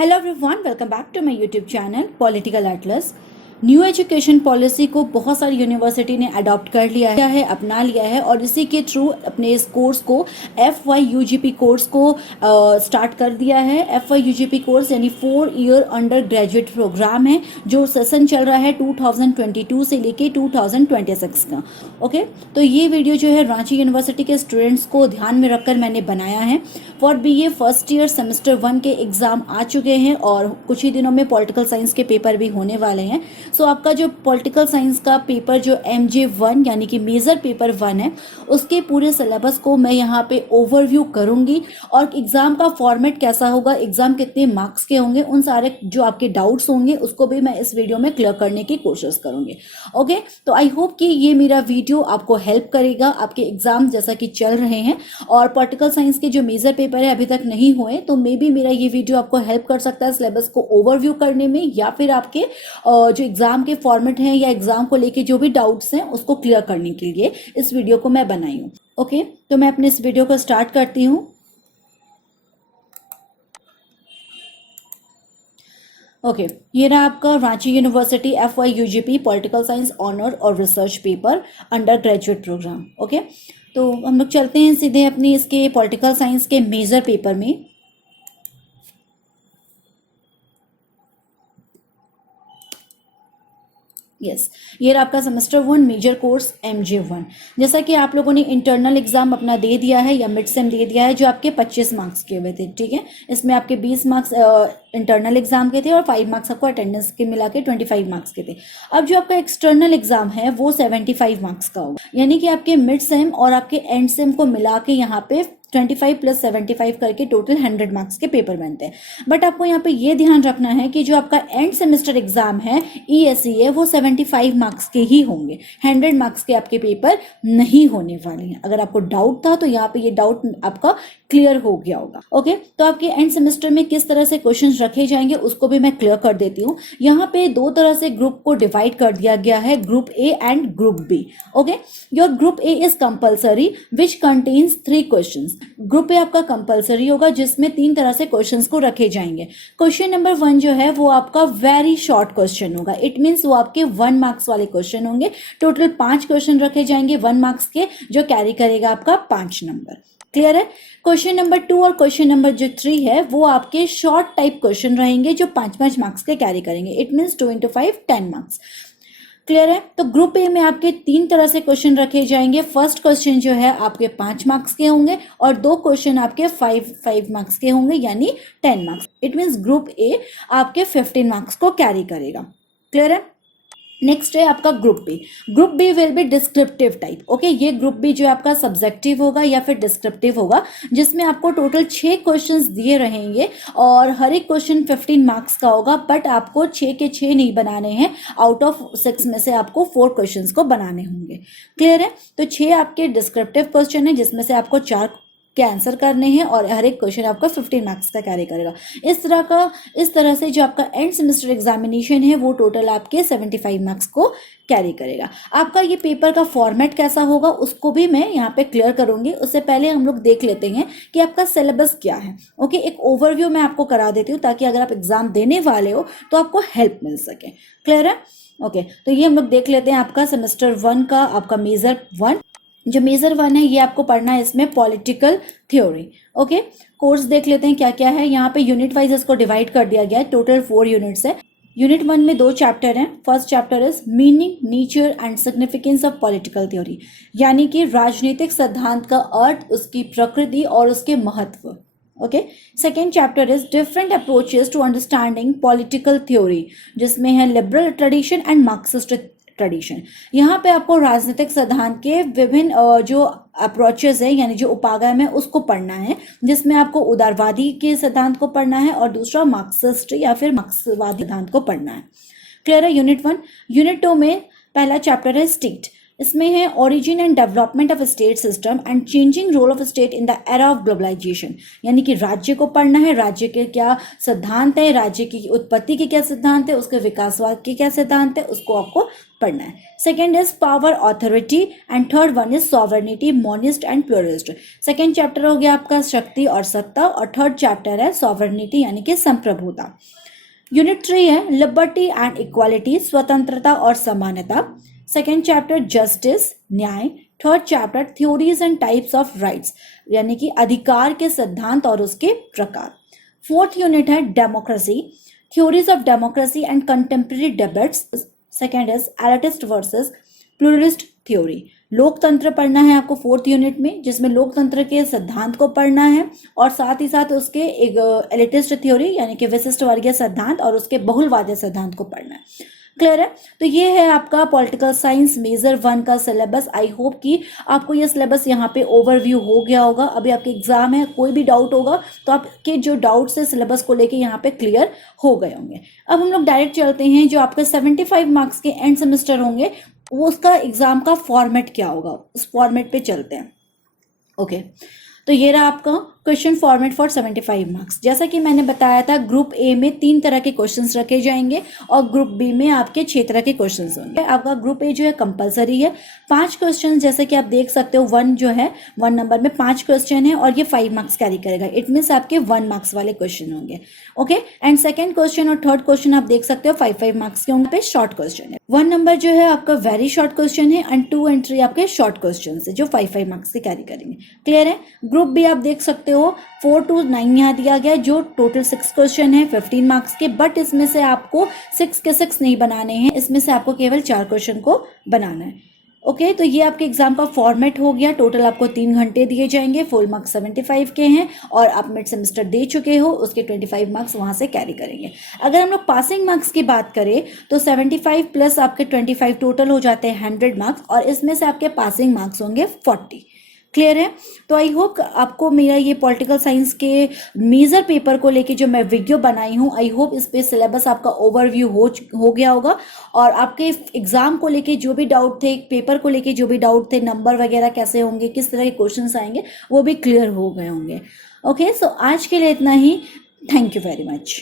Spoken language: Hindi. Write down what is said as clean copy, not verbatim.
Hello everyone, welcome back to my YouTube channel political atlas. New education policy को बहुत सारी यूनिवर्सिटी ने अडॉप्ट कर लिया है, अपना लिया है और इसी के थ्रू अपने इस कोर्स को FYUGP कोर्स को स्टार्ट कर दिया है। FYUGP कोर्स यानी 4 ईयर अंडर ग्रेजुएट प्रोग्राम है जो सेशन चल रहा है 2022 से लेके 2026 का। ओके, तो ये वीडियो जो है रांची यूनिवर्सिटी के स्टूडेंट्स को ध्यान में रखकर मैंने बनाया है। For BA first year semester 1 के एग्जाम आ चुके हैं और कुछ ही दिनों में पॉलिटिकल साइंस के पेपर भी होने वाले हैं। सो आपका जो पॉलिटिकल साइंस का पेपर जो MJ1 यानी कि मेजर पेपर 1 है, उसके पूरे सिलेबस को मैं यहाँ पे ओवरव्यू करूंगी और एग्जाम का फॉर्मेट कैसा होगा, एग्जाम कितने मार्क्स के होंगे, उन सारे जो आपके डाउट्स होंगे उसको भी मैं इस वीडियो में क्लियर करने की कोशिश करूंगी। ओके, तो आई होप कि ये मेरा वीडियो आपको हेल्प करेगा। आपके एग्जाम जैसा कि चल रहे हैं और पॉलिटिकल साइंस के जो मेजर पेपर है अभी तक नहीं हुए, तो मे बी मेरा ये वीडियो आपको हेल्प कर सकता है सिलेबस को ओवरव्यू करने में, या फिर आपके जो एग्जाम के फॉर्मेट हैं या एग्जाम को लेके जो भी डाउट्स हैं उसको क्लियर करने के लिए इस वीडियो को मैं बनाई हूँ। ओके, तो मैं अपने इस वीडियो को स्टार्ट करती हूँ। ओके, ये रहा आपका Ranchi university FYUGP political science honour और research paper undergraduate programme. Okay, तो हम लोग चलते हैं सीधे अपनी इसके पॉलिटिकल साइंस के मेजर पेपर में। यस, ये रहा आपका सेमेस्टर 1 मेजर कोर्स MJ1। जैसा कि आप लोगों ने इंटरनल एग्जाम अपना दे दिया है या मिड सेम दे दिया है जो आपके 25 मार्क्स के हुए थे। ठीक है, इसमें आपके 20 मार्क्स इंटरनल एग्जाम के थे और 5 मार्क्स आपको अटेंडेंस के मिला के 25 मार्क्स के थे। अब जो आपका एक्सटर्नल एग्जाम है वो 75 मार्क्स का होगा, यानी कि आपके मिड सेम और आपके एंड सेम को मिला के यहाँ पे 25 + 75 करके टोटल 100 मार्क्स के पेपर बनते हैं। बट आपको यहाँ पे ये ध्यान रखना है कि जो आपका एंड सेमेस्टर एग्जाम है ESE है वो 75 मार्क्स के ही होंगे, 100 मार्क्स के आपके पेपर नहीं होने वाले हैं। अगर आपको डाउट था तो यहाँ पे ये डाउट आपका क्लियर हो गया होगा। ओके, तो आपके एंड सेमेस्टर में किस तरह से क्वेश्चंस रखे जाएंगे उसको भी मैं क्लियर कर देती हूँ। यहाँ पे 2 तरह से ग्रुप को डिवाइड कर दिया गया है, group A and group B। Okay, your group A is compulsory which contains 3 questions. Group A आपका कंपलसरी होगा जिसमें 3 तरह से क्वेश्चंस को रखे जाएंगे। क्वेश्चन नंबर 1 जो है वो आपका वेरी शॉर्ट क्वेश्चन होगा, इट मीन्स वो आपके 1 मार्क्स वाले क्वेश्चन होंगे। टोटल 5 क्वेश्चन रखे जाएंगे 1 मार्क्स के, जो कैरी करेगा आपका 5 नंबर। क्लियर है? क्वेश्चन नंबर 2 और क्वेश्चन नंबर जो 3 है वो आपके शॉर्ट टाइप क्वेश्चन रहेंगे जो 5-5 मार्क्स के कैरी करेंगे, इट मीन्स 2 × 5 10 मार्क्स। क्लियर है? तो ग्रुप ए में आपके 3 तरह से क्वेश्चन रखे जाएंगे। फर्स्ट क्वेश्चन जो है आपके 5 मार्क्स के होंगे और 2 क्वेश्चन आपके 5 मार्क्स के होंगे, यानी 10 marks. It means group A आपके 15 मार्क्स को कैरी करेगा। क्लियर है? नेक्स्ट है आपका group B. Group B will be descriptive type. Okay, ये ग्रुप बी जो आपका सब्जेक्टिव होगा या फिर डिस्क्रिप्टिव होगा, जिसमें आपको टोटल 6 क्वेश्चंस दिए रहेंगे और हर एक क्वेश्चन 15 मार्क्स का होगा। बट आपको 6 के 6 नहीं बनाने हैं, आउट ऑफ 6 में से आपको 4 क्वेश्चंस को बनाने होंगे। क्लियर है? तो 6 आपके डिस्क्रिप्टिव क्वेश्चन है जिसमें से आपको 4 के आंसर करने हैं और हर एक क्वेश्चन आपका 15 मार्क्स का कैरी करेगा। इस तरह से जो आपका एंड सेमेस्टर एग्जामिनेशन है वो टोटल आपके 75 मार्क्स को कैरी करेगा। आपका ये पेपर का फॉर्मेट कैसा होगा उसको भी मैं यहाँ पे क्लियर करूंगी। उससे पहले हम लोग देख लेते हैं कि आपका सिलेबस क्या है। ओके, एक ओवरव्यू मैं आपको करा देती हूँ ताकि अगर आप एग्जाम देने वाले हो तो आपको हेल्प मिल सके। क्लियर है? ओके, तो ये हम लोग देख लेते हैं आपका सेमेस्टर 1 का आपका मेजर 1। जो मेजर 1 है ये आपको पढ़ना है, इसमें पॉलिटिकल थ्योरी। ओके, कोर्स देख लेते हैं क्या क्या है। यहाँ पे यूनिट वाइज इसको डिवाइड कर दिया गया है, टोटल 4 यूनिट्स है। यूनिट 1 में 2 चैप्टर हैं। First chapter is meaning, nature and significance of political theory, यानी कि राजनीतिक सिद्धांत का अर्थ, उसकी प्रकृति और उसके महत्व। Okay, second chapter is different approaches to understanding political theory, जिसमें है liberal tradition and Marxist tradition. यहाँ पे आपको राजनीतिक सिद्धांत के विभिन्न जो अप्रोचेस है यानी जो उपागम है उसको पढ़ना है, जिसमें आपको उदारवादी के सिद्धांत को पढ़ना है और दूसरा मार्क्सिस्ट या फिर मार्क्सवादी सिद्धांत को पढ़ना है। क्लियर है? यूनिट 1। यूनिट 2 में पहला चैप्टर है स्टेट। इसमें है origin and development of state system and changing role of state in the era of globalisation, यानी कि राज्य को पढ़ना है, राज्य के क्या सिद्धांत है, राज्य की उत्पत्ति के क्या सिद्धांत है, उसके विकासवाद के क्या सिद्धांत है, उसको आपको पढ़ना है। Second is power authority and third one is sovereignty monist and pluralist. Second chapter हो गया आपका शक्ति और सत्ता और थर्ड चैप्टर है सॉवरनिटी यानी कि संप्रभुता। यूनिट 3 है लिबर्टी एंड इक्वालिटी, स्वतंत्रता और समानता। सेकेंड चैप्टर जस्टिस न्याय। Third chapter theories and types of rights, यानी कि अधिकार के सिद्धांत और उसके प्रकार। फोर्थ यूनिट है democracy, theories of democracy and contemporary debates. Second is elitist versus pluralist theory. लोकतंत्र पढ़ना है आपको फोर्थ यूनिट में, जिसमें लोकतंत्र के सिद्धांत को पढ़ना है और साथ ही साथ उसके एक एलिटिस्ट थ्योरी यानी कि विशिष्ट वर्गीय सिद्धांत और उसके बहुलवादी सिद्धांत को पढ़ना है। क्लियर है? तो ये है आपका पॉलिटिकल साइंस मेजर 1 का सिलेबस। आई होप कि आपको ये सिलेबस यहाँ पे ओवरव्यू हो गया होगा। अभी आपके एग्जाम है, कोई भी डाउट होगा तो आपके जो डाउट्स है सिलेबस को लेके यहाँ पे क्लियर हो गए होंगे। अब हम लोग डायरेक्ट चलते हैं जो आपके 75 मार्क्स के एंड सेमेस्टर होंगे वो उसका एग्जाम का फॉर्मेट क्या होगा, उस फॉर्मेट पे चलते हैं। ओके, तो ये रहा आपका क्वेश्चन फॉर्मेट फॉर 75 मार्क्स। जैसा कि मैंने बताया था ग्रुप ए में 3 तरह के क्वेश्चंस रखे जाएंगे और ग्रुप बी में आपके 6 तरह के क्वेश्चंस होंगे। आपका ग्रुप ए जो है कंपलसरी है। 5 क्वेश्चन जैसे कि आप देख सकते हो, 1 जो है 1 नंबर में 5 क्वेश्चन है और ये 5 मार्क्स कैरी करेगा। इट मीन्स आपके 1 मार्क्स वाले क्वेश्चन होंगे। ओके, एंड सेकेंड क्वेश्चन और थर्ड क्वेश्चन आप देख सकते हो 5 मार्क्स के होंगे, शॉर्ट क्वेश्चन है। 1 नंबर जो है आपका वेरी शॉर्ट क्वेश्चन है एंड 2 एंड 3 आपके शॉर्ट क्वेश्चन है जो 5 मार्क्स के कैरी करेंगे। क्लियर है? ग्रुप बी आप देख सकते हो 4 to 9 यहाँ दिया गया जो टोटल 6 क्वेश्चन है 15 मार्क्स के, बट इसमें से आपको 6 के 6 नहीं बनाने हैं, इसमें से आपको केवल 4 क्वेश्चन को बनाना है। ओके, तो ये आपके एग्जाम का फॉर्मेट हो गया। टोटल आपको 3 घंटे दिए जाएंगे, फुल मार्क्स 75 के हैं और आप मिड सेमेस्टर दे चुके हो, उसके 25 मार्क्स वहाँ से कैरी करेंगे। अगर हम लोग पासिंग मार्क्स की बात करें तो 75 प्लस आपके 25 टोटल हो जाते हैं 100 मार्क्स और इसमें से आपके पासिंग मार्क्स होंगे 40। क्लियर है? तो आई होप आपको मेरा ये पॉलिटिकल साइंस के मेजर पेपर को लेके जो मैं वीडियो बनाई हूँ, आई होप इस पे सिलेबस आपका ओवरव्यू हो गया होगा और आपके एग्जाम को लेके जो भी डाउट थे, पेपर को लेके जो भी डाउट थे, नंबर वगैरह कैसे होंगे, किस तरह के क्वेश्चंस आएंगे, वो भी क्लियर हो गए होंगे। ओके, सो आज के लिए इतना ही। Thank you very much.